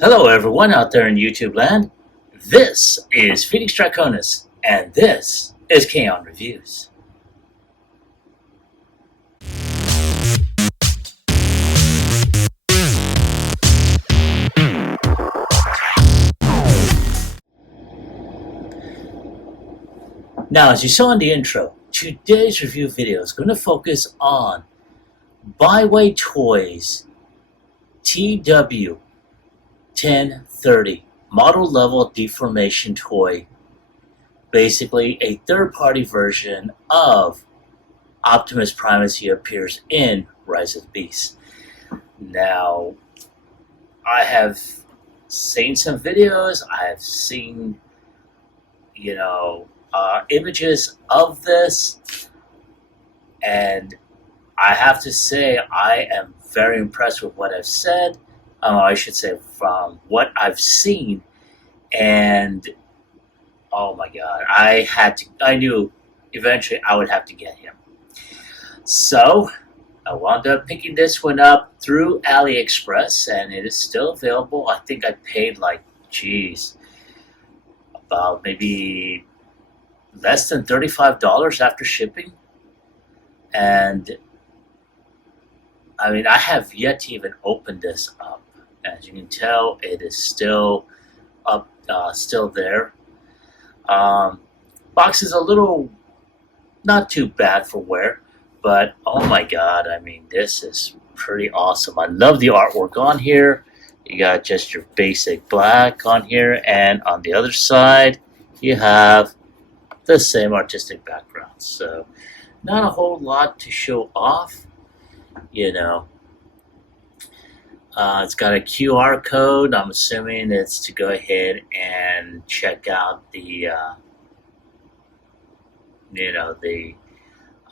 Hello everyone out there in YouTube land. This is Phoenix Draconis, and this is Kaon Reviews. Now, as you saw in the intro, today's review video is going to focus on Baiwei Toys TW-1030 model level deformation toy. Basically a third-party version of Optimus Prime as he appears in Rise of the Beast. Now, I have seen some videos, I have seen, images of this, and I have to say I am very impressed with what I've said. I should say from what I've seen, and oh my god, I knew eventually I would have to get him. So I wound up picking this one up through AliExpress, and it is still available. I think I paid about maybe less than $35 after shipping. And I mean, I have yet to even open this up. As you can tell, it is still up, still there. Box is a little not too bad for wear, but oh my god, I mean, this is pretty awesome. I love the artwork on here. You got just your basic black on here, and on the other side you have the same artistic background. So not a whole lot to show off, It's got a QR code. I'm assuming it's to go ahead and check out the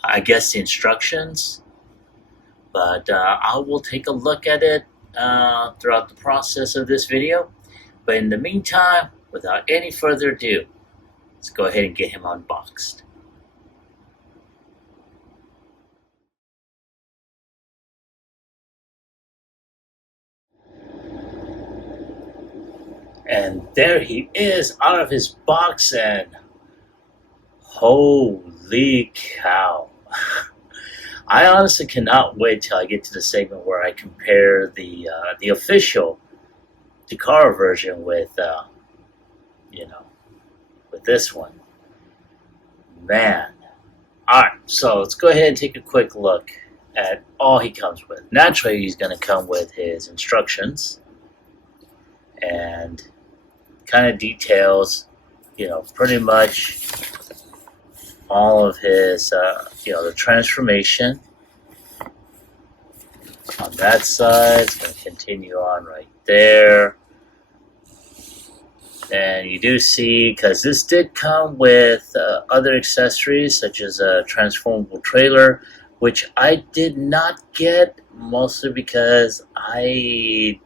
I guess the instructions, but I will take a look at it throughout the process of this video. But in the meantime, without any further ado, let's go ahead and get him unboxed. And there he is out of his box, and holy cow. I honestly cannot wait till I get to the segment where I compare the official Takara version with with this one. Man. Alright, so let's go ahead and take a quick look at all he comes with. Naturally, he's going to come with his instructions and kind of details, pretty much all of his, the transformation. On that side, it's going to continue on right there. And you do see, because this did come with other accessories, such as a transformable trailer, which I did not get, mostly because I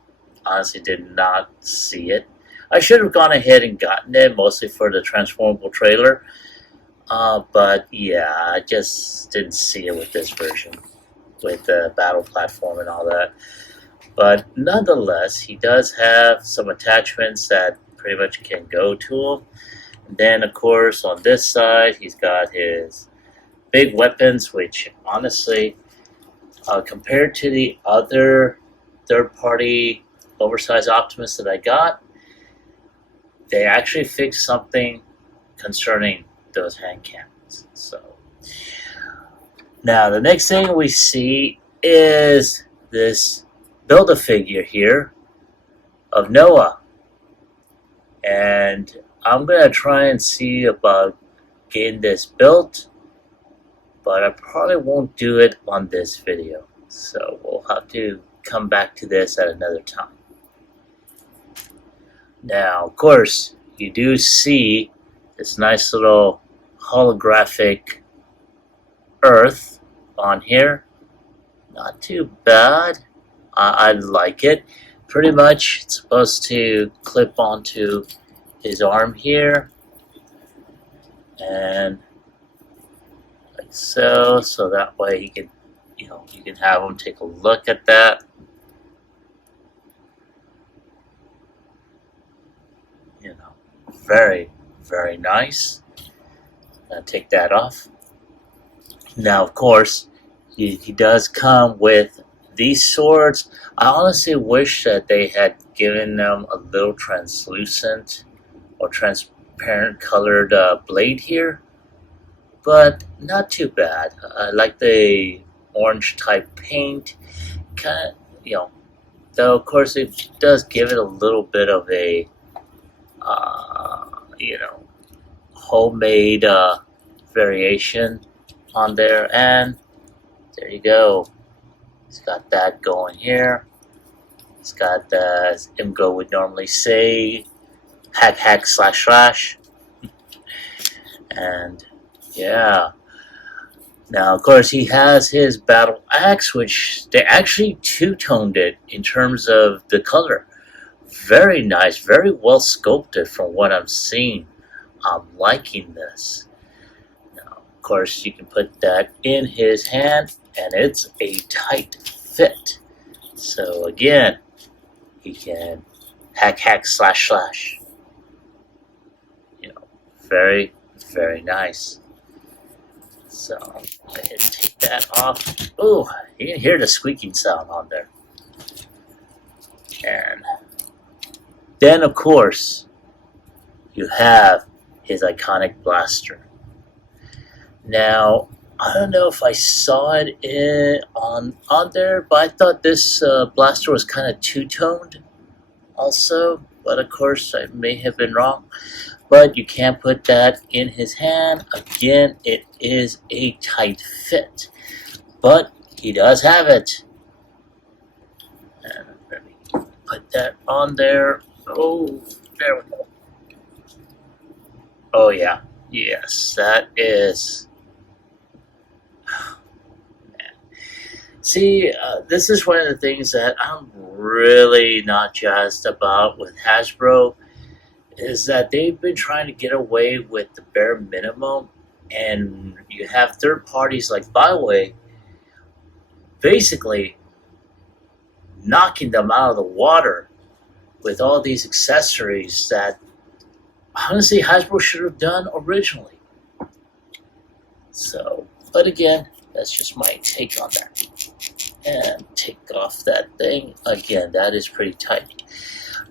honestly did not see it. I should have gone ahead and gotten it, mostly for the transformable trailer. But yeah, I just didn't see it with this version, with the battle platform and all that. But nonetheless, he does have some attachments that pretty much can go to him. And then, of course, on this side, he's got his big weapons, which honestly, compared to the other third-party oversized Optimus that I got, they actually fixed something concerning those hand cannons. So now the next thing we see is this Build-A-Figure here of Noah, and I'm gonna try and see about getting this built, but I probably won't do it on this video, so we'll have to come back to this at another time. Now, of course, you do see this nice little holographic Earth on here. Not too bad. I like it. Pretty much it's supposed to clip onto his arm here. And like so that way he can, you can have him take a look at that. very, very nice. I'll take that off. Now, of course, he does come with these swords. I honestly wish that they had given them a little translucent or transparent colored blade here, but not too bad. I like the orange type paint, kind of, though of course it does give it a little bit of a, homemade variation on there, and there you go. It's got that going here. It's got the, as Imgo would normally say, hack slash. And yeah. Now, of course, he has his battle axe, which they actually two-toned it in terms of the color. Very nice, very well sculpted from what I'm seeing. I'm liking this. Now, of course, you can put that in his hand, and it's a tight fit. So again, he can hack slash. Very, very nice. So go ahead and take that off. Oh, you can hear the squeaking sound on there. And then, of course, you have his iconic blaster. Now, I don't know if I saw it on there, but I thought this blaster was kind of two-toned also. But of course, I may have been wrong. But you can't put that in his hand. Again, it is a tight fit. But he does have it. And let me put that on there. Oh, there we go. Oh, yeah. Yes, that is... Man. See, this is one of the things that I'm really not jazzed about with Hasbro, is that they've been trying to get away with the bare minimum, and you have third parties like Baiwei basically knocking them out of the water with all these accessories that honestly Hasbro should have done originally. So, but again, that's just my take on that. And take off that thing. Again, that is pretty tight.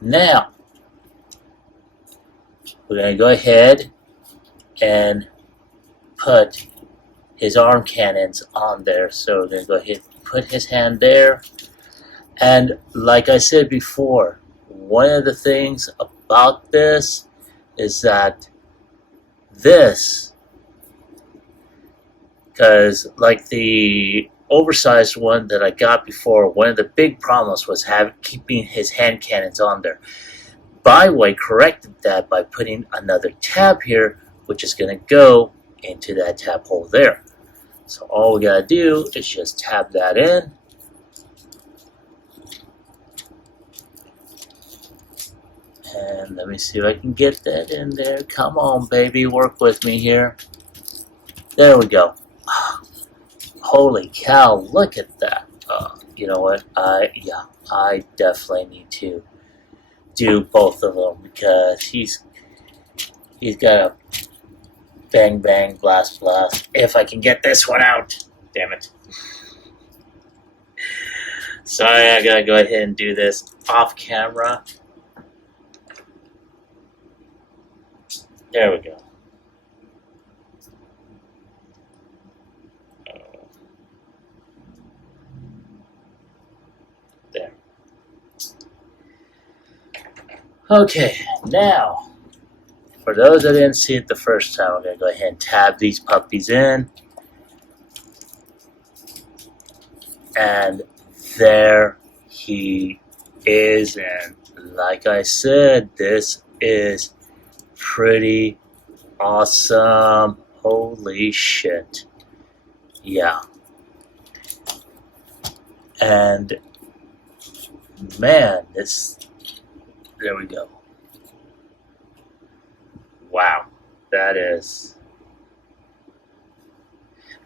Now, we're going to go ahead and put his arm cannons on there. So we're going to go ahead and put his hand there. And like I said before, one of the things about this is that this, because like the oversized one that I got before, one of the big problems was keeping his hand cannons on there. Baiwei corrected that by putting another tab here, which is going to go into that tab hole there. So all we got to do is just tab that in. And let me see if I can get that in there. Come on, baby, work with me here. There we go. Holy cow, look at that. You know what? I definitely need to do both of them, because he's got a bang bang blast blast. If I can get this one out, damn it. Sorry, I gotta go ahead and do this off camera. There we go. There. Okay, now, for those that didn't see it the first time, I'm going to go ahead and tab these puppies in. And there he is. And like I said, this is pretty awesome. Holy shit. Yeah. And man, there we go. Wow, that is.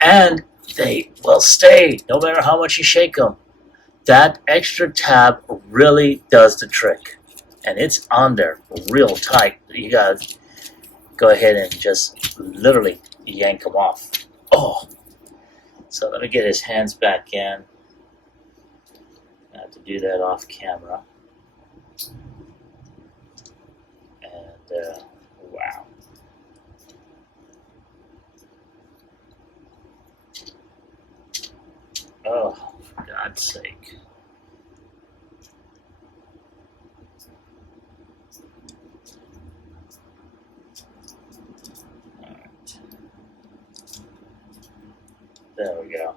And they will stay no matter how much you shake them. That extra tab really does the trick. And it's on there real tight. You got go ahead and just literally yank him off. Oh, so let me get his hands back in. I have to do that off camera. And wow. Oh, for God's sake. Alright. There we go.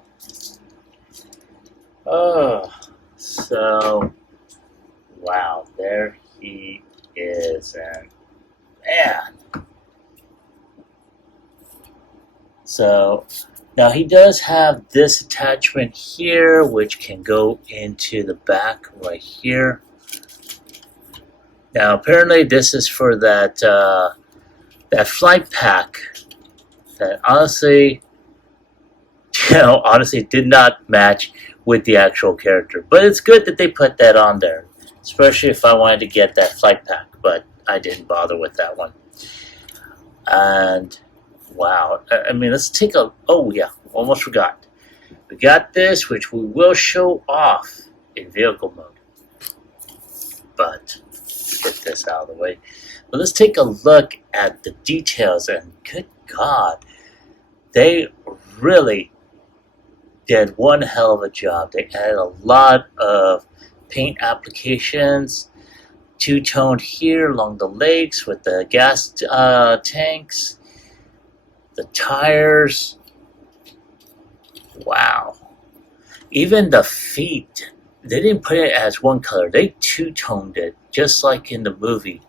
Oh, so, wow, there he is, and man. So, now he does have this attachment here, which can go into the back right here. Now, apparently this is for that, that flight pack that honestly, honestly did not match with the actual character. But it's good that they put that on there, especially if I wanted to get that flight pack, but I didn't bother with that one. And wow, I mean, let's take a, oh yeah, almost forgot. We got this, which we will show off in vehicle mode. But let's get this out of the way. But let's take a look at the details, and good God, they really did one hell of a job. They added a lot of paint applications, two-toned here along the legs with the gas tanks, the tires. Wow. Even the feet, they didn't put it as one color. They two-toned it, just like in the movie.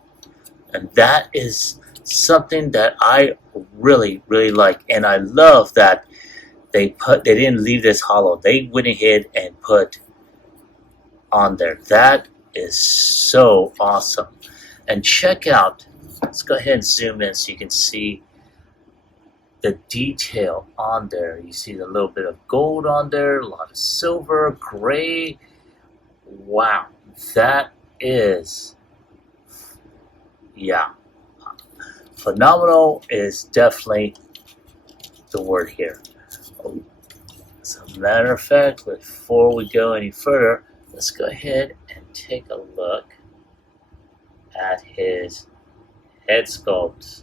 And that is something that I really, really like. And I love that they didn't leave this hollow. They went ahead and put on there. That is so awesome. And check out, let's go ahead and zoom in so you can see the detail on there. You see the little bit of gold on there, a lot of silver, gray. Wow, that is, yeah, phenomenal is definitely the word here. As a matter of fact, before we go any further, let's go ahead and take a look at his head sculpt.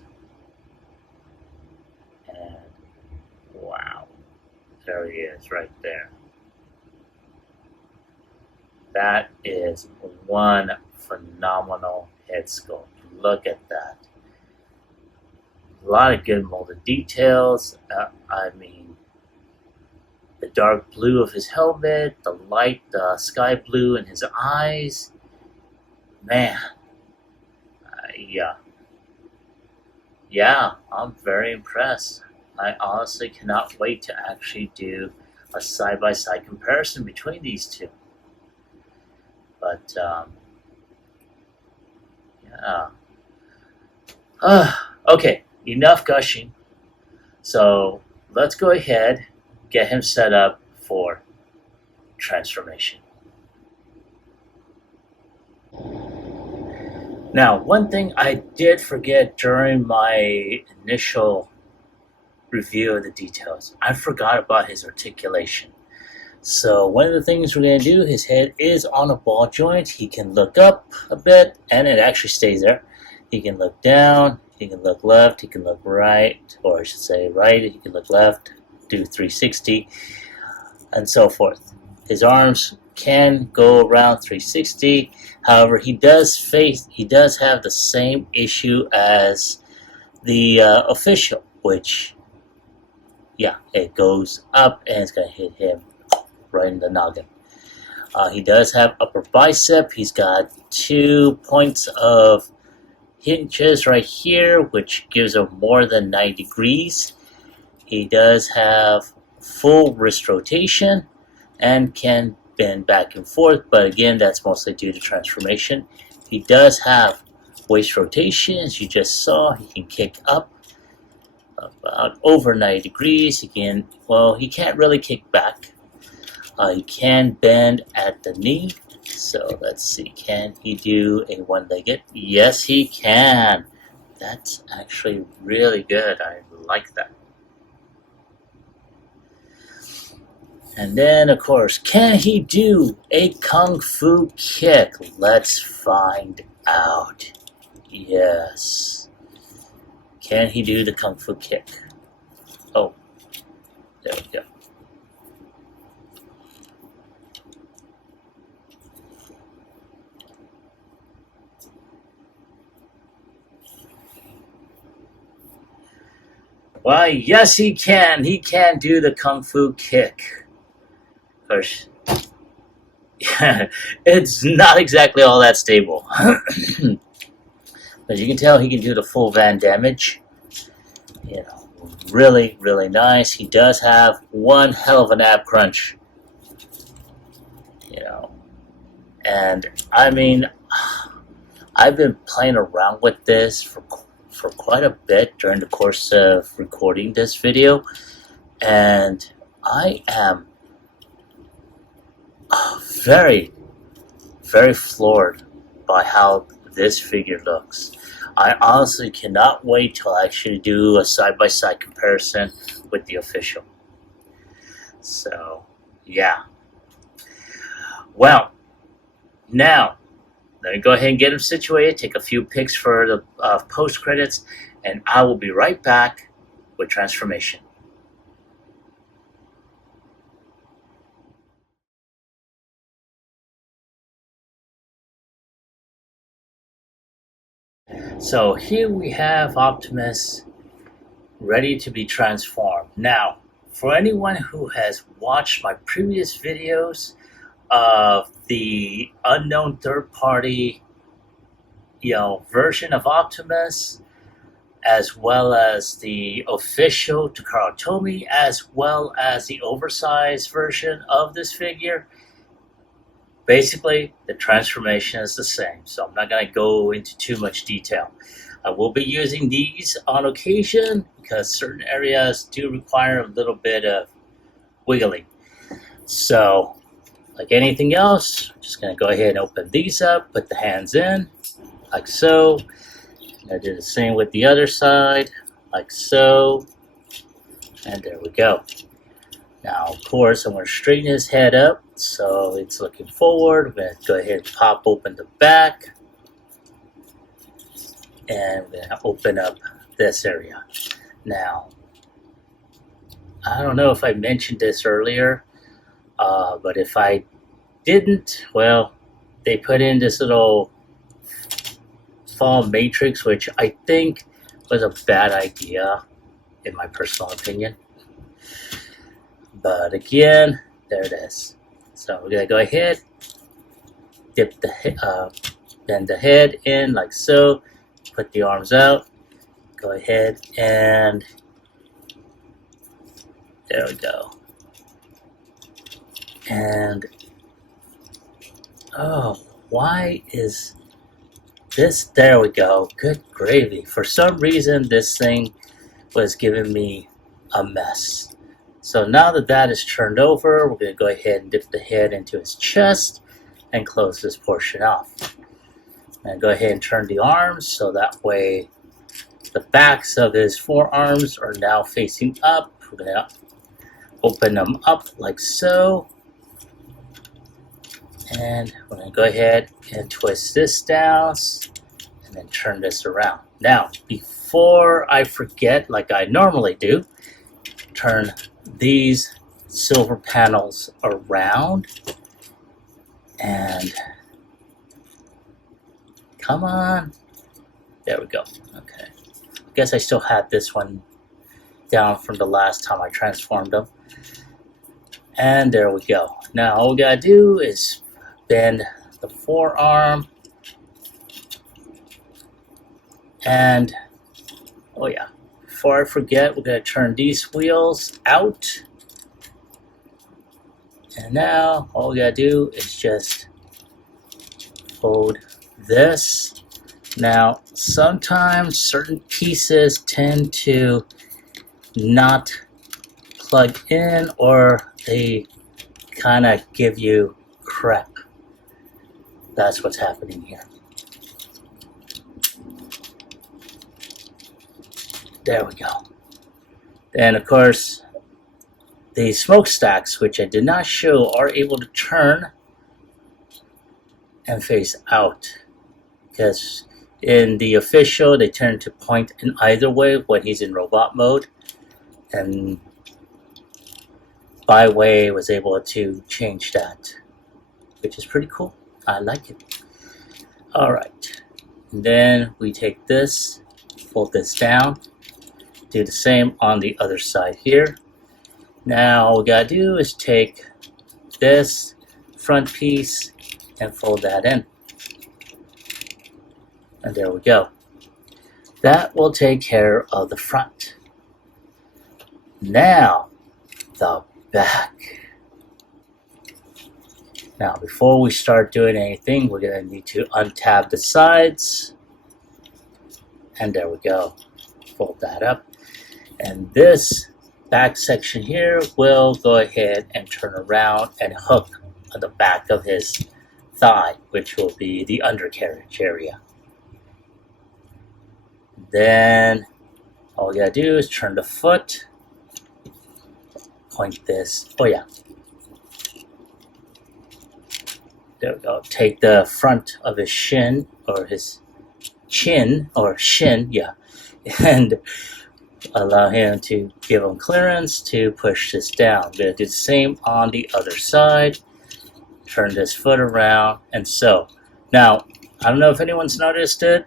And wow, there he is right there. That is one phenomenal head sculpt. Look at that. A lot of good molded details. I mean, the dark blue of his helmet, the light sky blue in his eyes. Man, yeah, I'm very impressed. I honestly cannot wait to actually do a side-by-side comparison between these two. But, yeah. Okay, enough gushing. So, let's go ahead, get him set up for transformation. Now, one thing I did forget during my initial review of the details, I forgot about his articulation. So one of the things we're going to do, his head is on a ball joint. He can look up a bit, and it actually stays there. He can look down, he can look left, he can look right, or I should say right, he can look left, do 360, and so forth. His arms can go around 360. However, he does have the same issue as the official, which, yeah, it goes up and it's going to hit him right in the noggin. He does have upper bicep. He's got 2 points of hinges right here, which gives him more than 90 degrees. He does have full wrist rotation and can bend back and forth, but again, that's mostly due to transformation. He does have waist rotation, as you just saw. He can kick up about over 90 degrees. He can't really kick back. He can bend at the knee. So let's see, can he do a one-legged? Yes, he can. That's actually really good. I like that. And then, of course, can he do a kung fu kick? Let's find out. Yes. Can he do the kung fu kick? Oh, there we go. Why, yes, he can. He can do the kung fu kick. Of course, yeah, it's not exactly all that stable. As you can tell, he can do the full van damage. You know, really, really nice. He does have one hell of an ab crunch. You know, and I mean, I've been playing around with this for quite a bit during the course of recording this video, and I am very, very floored by how this figure looks. I honestly cannot wait till I actually do a side-by-side comparison with the official. So, yeah. Well, now, let me go ahead and get him situated, take a few pics for the post-credits, and I will be right back with Transformation. So here we have Optimus ready to be transformed. Now, for anyone who has watched my previous videos of the unknown third-party, version of Optimus, as well as the official Takara Tomy, as well as the oversized version of this figure, basically the transformation is the same. So I'm not going to go into too much detail. I will be using these on occasion because certain areas do require a little bit of wiggling. So, like anything else, I'm just going to go ahead and open these up, put the hands in, like so. And I do the same with the other side, like so. And there we go. Now, of course, I'm going to straighten his head up so it's looking forward. I'm going to go ahead and pop open the back. And I'm going to open up this area. Now, I don't know if I mentioned this earlier, but if I didn't, well, they put in this little fall matrix, which I think was a bad idea, in my personal opinion. But again, there it is. So we're gonna go ahead, dip the bend the head in like so, put the arms out, go ahead and there we go. And oh, why is this? There we go. Good gravy. For some reason, this thing was giving me a mess. So now that that is turned over, we're going to go ahead and dip the head into his chest and close this portion off. And go ahead and turn the arms so that way the backs of his forearms are now facing up. We're going to open them up like so. And we're going to go ahead and twist this down and then turn this around. Now, before I forget, like I normally do, turn these silver panels around and come on. There we go. Okay. I guess I still had this one down from the last time I transformed them. And there we go. Now all we gotta do is bend the forearm and oh yeah, before I forget, we're going to turn these wheels out. And now all we got to do is just fold this. Now, sometimes certain pieces tend to not plug in or they kind of give you crap. That's what's happening here. There we go. And of course, the smokestacks, which I did not show, are able to turn and face out. Because in the official, they turn to point in either way when he's in robot mode. And Baiwei was able to change that, which is pretty cool. I like it. Alright. And then we take this, fold this down, do the same on the other side here. Now all we gotta do is take this front piece and fold that in. And there we go. That will take care of the front. Now, the back. Now, before we start doing anything, we're going to need to untab the sides. And there we go. Fold that up. And this back section here will go ahead and turn around and hook on the back of his thigh, which will be the undercarriage area. Then all you gotta do is turn the foot, point this, oh yeah, there we go, take the front of his shin, or his chin, or shin, yeah, and allow him to give him clearance to push this down. We're gonna do the same on the other side, turn this foot around, and so. Now, I don't know if anyone's noticed it,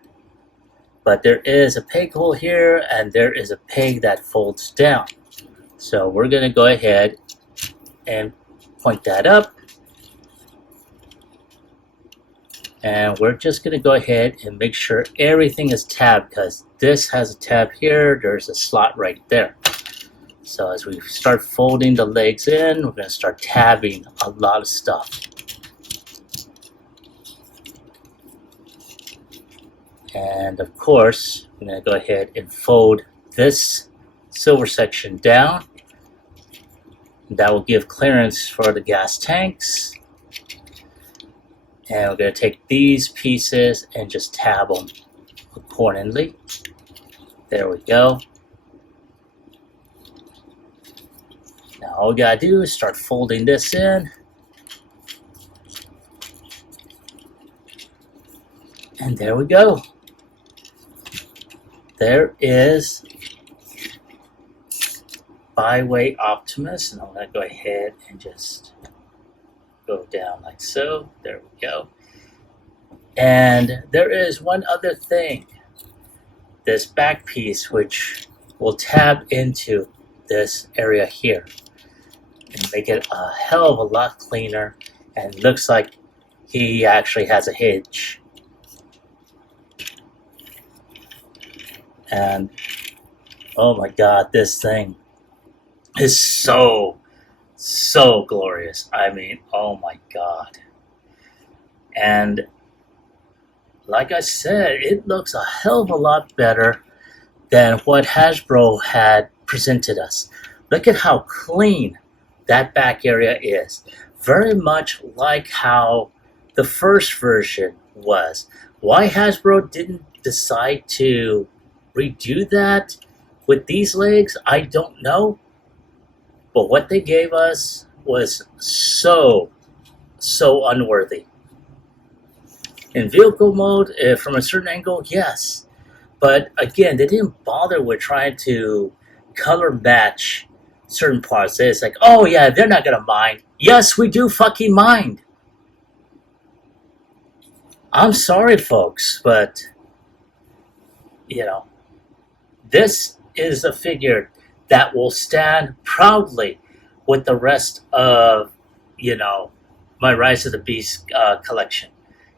but there is a peg hole here, and there is a peg that folds down. So we're going to go ahead and point that up. And we're just going to go ahead and make sure everything is tabbed, because this has a tab here, there's a slot right there. So as we start folding the legs in, we're going to start tabbing a lot of stuff. And of course, I'm going to go ahead and fold this silver section down. That will give clearance for the gas tanks. And we're going to take these pieces and just tab them accordingly. There we go. Now all we got to do is start folding this in. And there we go. There is Baiwei Optimus, and I'm going to go ahead and just go down like so. There we go. And there is one other thing. This back piece, which will tab into this area here and make it a hell of a lot cleaner, and looks like he actually has a hinge. And oh my god, this thing is so glorious. I mean, oh my god. And like I said, it looks a hell of a lot better than what Hasbro had presented us. Look at how clean that back area is. Very much like how the first version was. Why Hasbro didn't decide to redo that with these legs, I don't know. But what they gave us was so unworthy. In vehicle mode, from a certain angle, yes. But again, they didn't bother with trying to color match certain parts. It's like, oh yeah, they're not gonna mind. Yes, we do fucking mind. I'm sorry, folks, but you know, this is a figure that will stand proudly with the rest of, you know, my Rise of the Beast collection.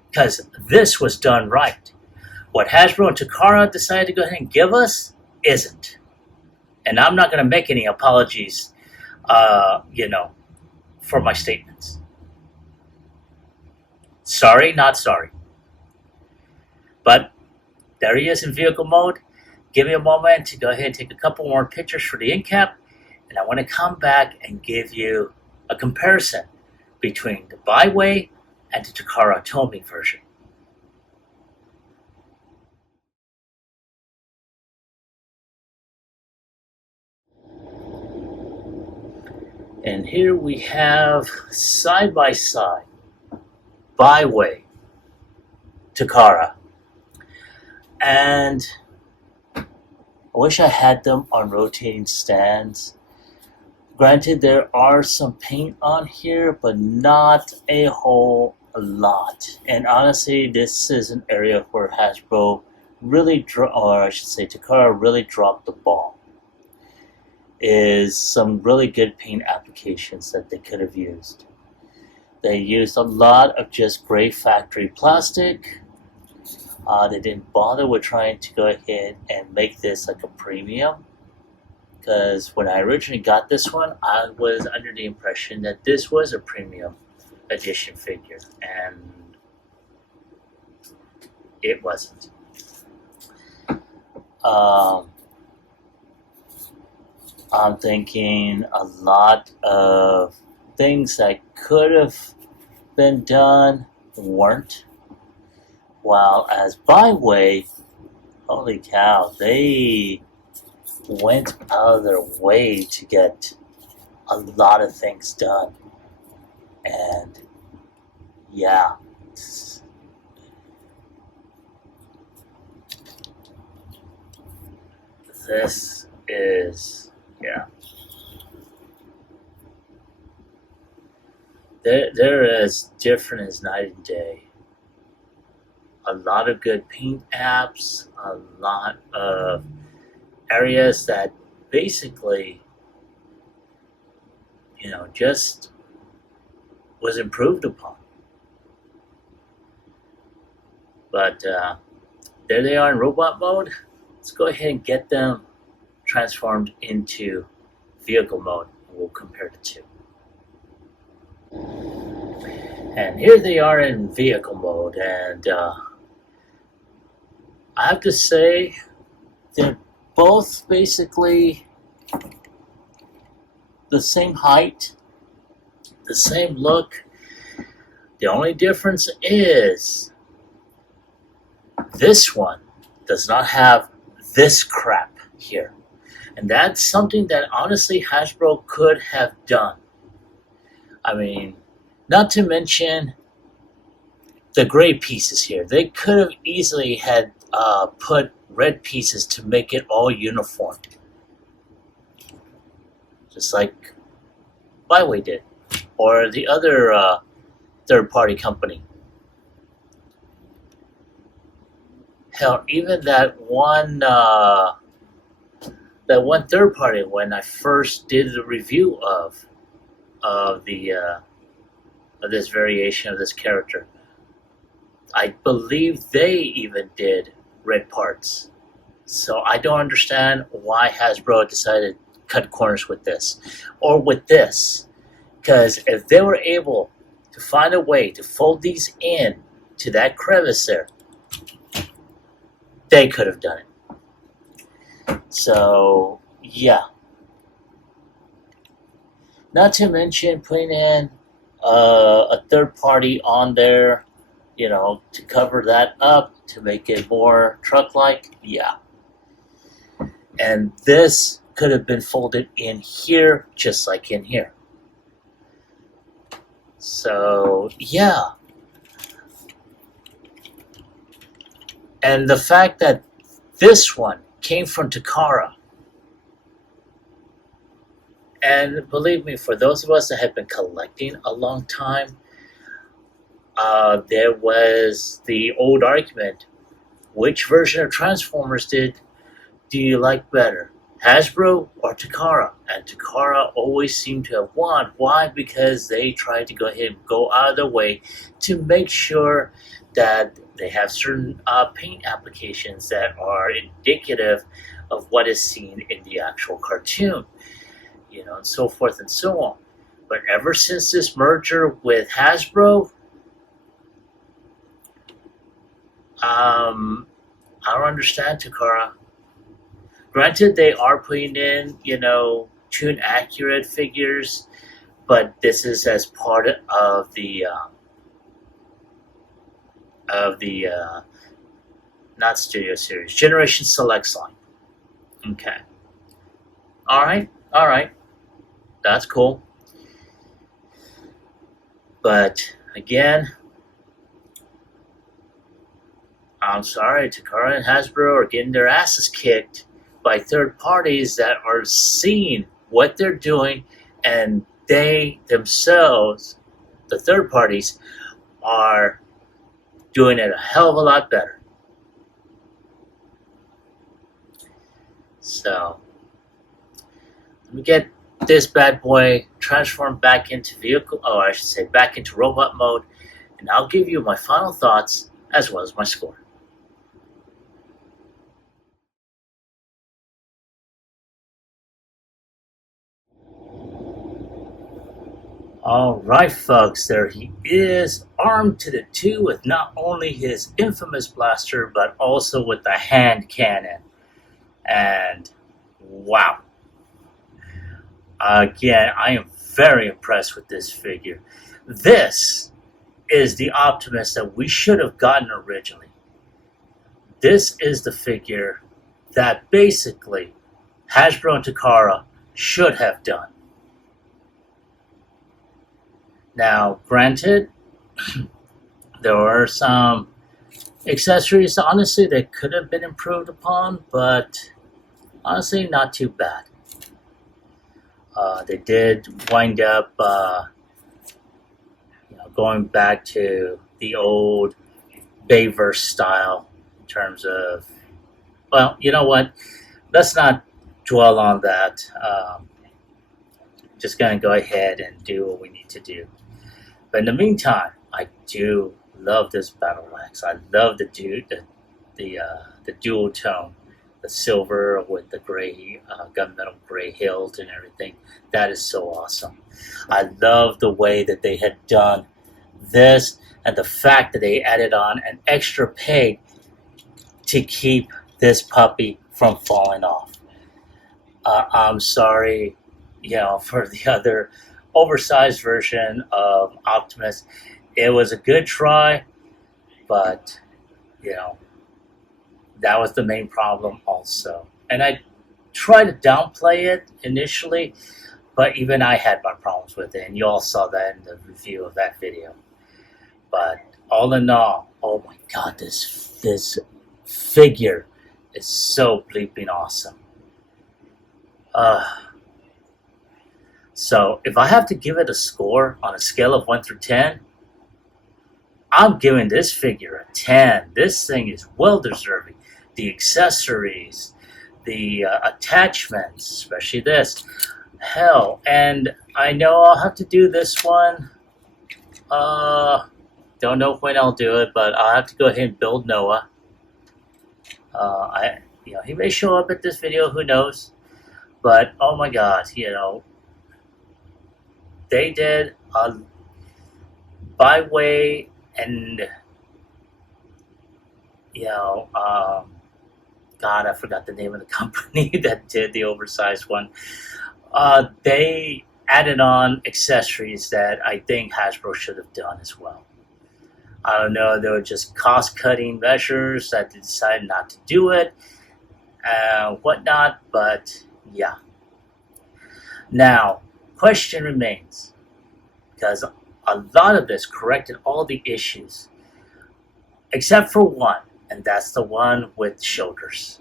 Because this was done right. What Hasbro and Takara decided to go ahead and give us isn't. And I'm not going to make any apologies, you know, for my statements. Sorry, not sorry. But there he is in vehicle mode. Give me a moment to go ahead and take a couple more pictures for the end cap, and I want to come back and give you a comparison between the Baiwei and the Takara Tomy version. And here we have side by side Baiwei, Takara, and I wish I had them on rotating stands. Granted, there are some paint on here, but not a whole lot. And honestly, this is an area where Hasbro really, or I should say Takara really dropped the ball. Is some really good paint applications that they could have used. They used a lot of just gray factory plastic. They didn't bother with trying to go ahead and make this like a premium. Because when I originally got this one, I was under the impression that this was a premium edition figure, and it wasn't. I'm thinking a lot of things that could have been done weren't. While as Baiwei, holy cow, they went out of their way to get a lot of things done. And yeah, this is, yeah. They're as different as night and day. A lot of good paint apps, a lot of areas that basically, just was improved upon. But there they are in robot mode. Let's go ahead and get them transformed into vehicle mode. We'll compare the two. And here they are in vehicle mode, and I have to say they're both basically the same height, the same look. The only difference is this one does not have this crap here. And that's something that honestly Hasbro could have done. I mean, not to mention the gray pieces here. They could have easily had put red pieces to make it all uniform. Just like Baiwei did. Or the other third-party company. Hell, even that one third party when I first did the review of this variation of this character, I believe they even did red parts. So I don't understand why Hasbro decided to cut corners with this or with this, because if they were able to find a way to fold these in to that crevice there, they could have done it. So, yeah. Not to mention putting in a third party on there, to cover that up, to make it more truck-like. Yeah. And this could have been folded in here, just like in here. So, yeah. And the fact that this one came from Takara, and believe me, for those of us that have been collecting a long time, there was the old argument, which version of Transformers do you like better, Hasbro or Takara? And Takara always seemed to have won. Why? Because they tried to go ahead and go out of their way to make sure that they have certain paint applications that are indicative of what is seen in the actual cartoon, and so forth and so on. But ever since this merger with Hasbro, I don't understand Takara. Granted, they are putting in, tune accurate figures, but this is as part of the not Studio Series, Generation Selects line. Okay. All right. That's cool. But again, I'm sorry, Takara and Hasbro are getting their asses kicked by third parties that are seeing what they're doing, and they themselves, the third parties, are doing it a hell of a lot better. So, let me get this bad boy transformed back into vehicle, or I should say back into robot mode, and I'll give you my final thoughts as well as my score. Alright folks, there he is, armed to the teeth with not only his infamous blaster, but also with the hand cannon. And wow. Again, I am very impressed with this figure. This is the Optimus that we should have gotten originally. This is the figure that basically Hasbro and Takara should have done. Now, granted, there were some accessories, honestly, that could have been improved upon, but honestly, not too bad. They did wind up going back to the old Baiwei style in terms of, well, you know what? Let's not dwell on that. Just going to go ahead and do what we need to do. But in the meantime, I do love this battle axe. I love the dual tone, the silver with the gray gunmetal gray hilt and everything. That is so awesome. I love the way that they had done this, and the fact that they added on an extra peg to keep this puppy from falling off. I'm sorry, for the other oversized version of Optimus. It was a good try, but that was the main problem also. And I tried to downplay it initially, but even I had my problems with it, and you all saw that in the review of that video. But all in all, oh my god, this figure is so bleeping awesome. So if I have to give it a score on a scale of 1 through 10, I'm giving this figure a 10. This thing is well deserving. The accessories, the attachments, especially this. Hell, and I know I'll have to do this one. Don't know when I'll do it, but I'll have to go ahead and build Noah. He may show up at this video, who knows? But oh my god, they did a Baiwei and God, I forgot the name of the company that did the oversized one. They added on accessories that I think Hasbro should have done as well. I don't know, they were just cost-cutting measures that they decided not to do it and whatnot, but yeah. Now, question remains, because a lot of this corrected all the issues, except for one, and that's the one with shoulders.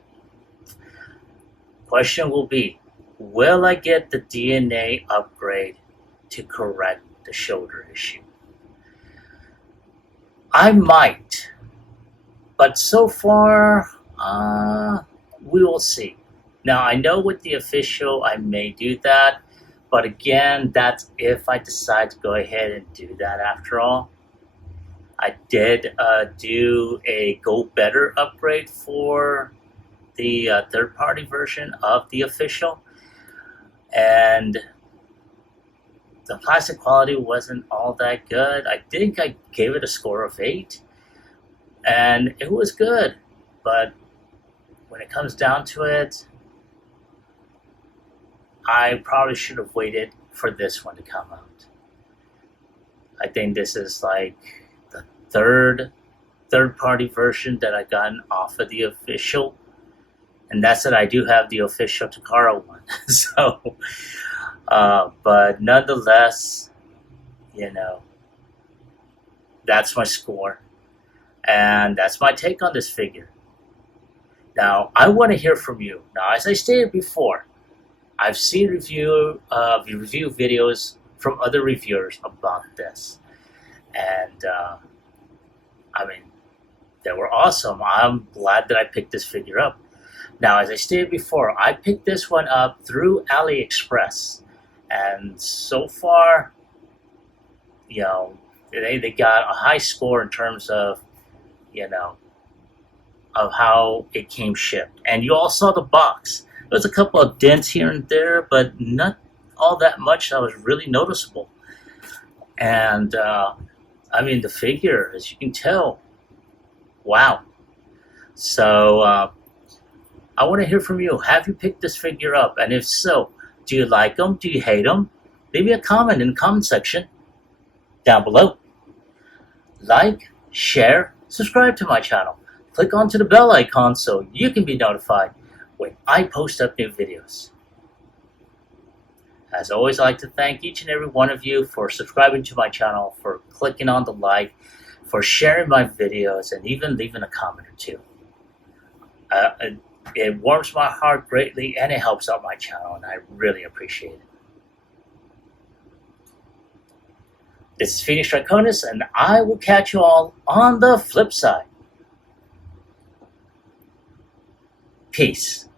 Question will be, will I get the DNA upgrade to correct the shoulder issue? I might, but so far, we will see. Now, I know with the official, I may do that, but again, that's if I decide to go ahead and do that after all. I did do a Go Better upgrade for the third-party version of the official, and the plastic quality wasn't all that good. I think I gave it a score of 8, and it was good, but when it comes down to it, I probably should have waited for this one to come out. I think this is like the third-party version that I gotten off of the official, and that's that I do have the official Takara one. So, but nonetheless, that's my score. And that's my take on this figure. Now, I want to hear from you. Now, as I stated before, I've seen review videos from other reviewers about this. And, I mean, they were awesome. I'm glad that I picked this figure up. Now, as I stated before, I picked this one up through AliExpress. And so far, you know, they got a high score in terms of, you know, of how it came shipped. And you all saw the box. There's a couple of dents here and there, but not all that much that was really noticeable. And, I mean, the figure, as you can tell, wow. So, I want to hear from you. Have you picked this figure up? And if so, do you like them? Do you hate them? Leave me a comment in the comment section down below. Like, share, subscribe to my channel. Click onto the bell icon so you can be notified when I post up new videos. As always, I'd like to thank each and every one of you for subscribing to my channel, for clicking on the like, for sharing my videos, and even leaving a comment or two. It warms my heart greatly, and it helps out my channel, and I really appreciate it. This is Phoenix Draconis, and I will catch you all on the flip side. Peace.